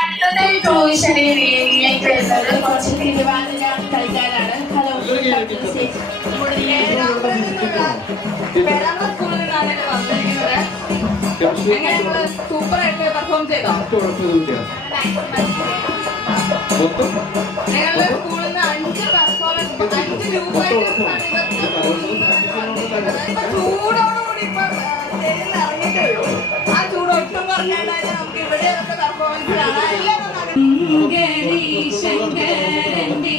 അടുത്തത് പ്രൊവിഷണൽ വേദിയിലേക്ക് വരുന്നത് കുറച്ച് തിരുവാതിര കളിക്കാരാണ്. ഹലോ, സൂപ്പർ ആയിട്ട് പെർഫോം ചെയ്തോ? നിങ്ങളുടെ സ്കൂളിൽ നിന്ന് 5 പെർഫോമൻസ് 5 ഗ്രൂപ്പായിട്ട് ചൂടോടുകൂടി ഇപ്പൊ സ്റ്റേജിൽ ഇറങ്ങിയിട്ടേ ഉള്ളൂ. ആ ചൂട് ഒട്ടും പറഞ്ഞാൽ നമുക്ക് ഇവിടെ പെർഫോമൻസ് കാണാം. ശങ്കരന്റെ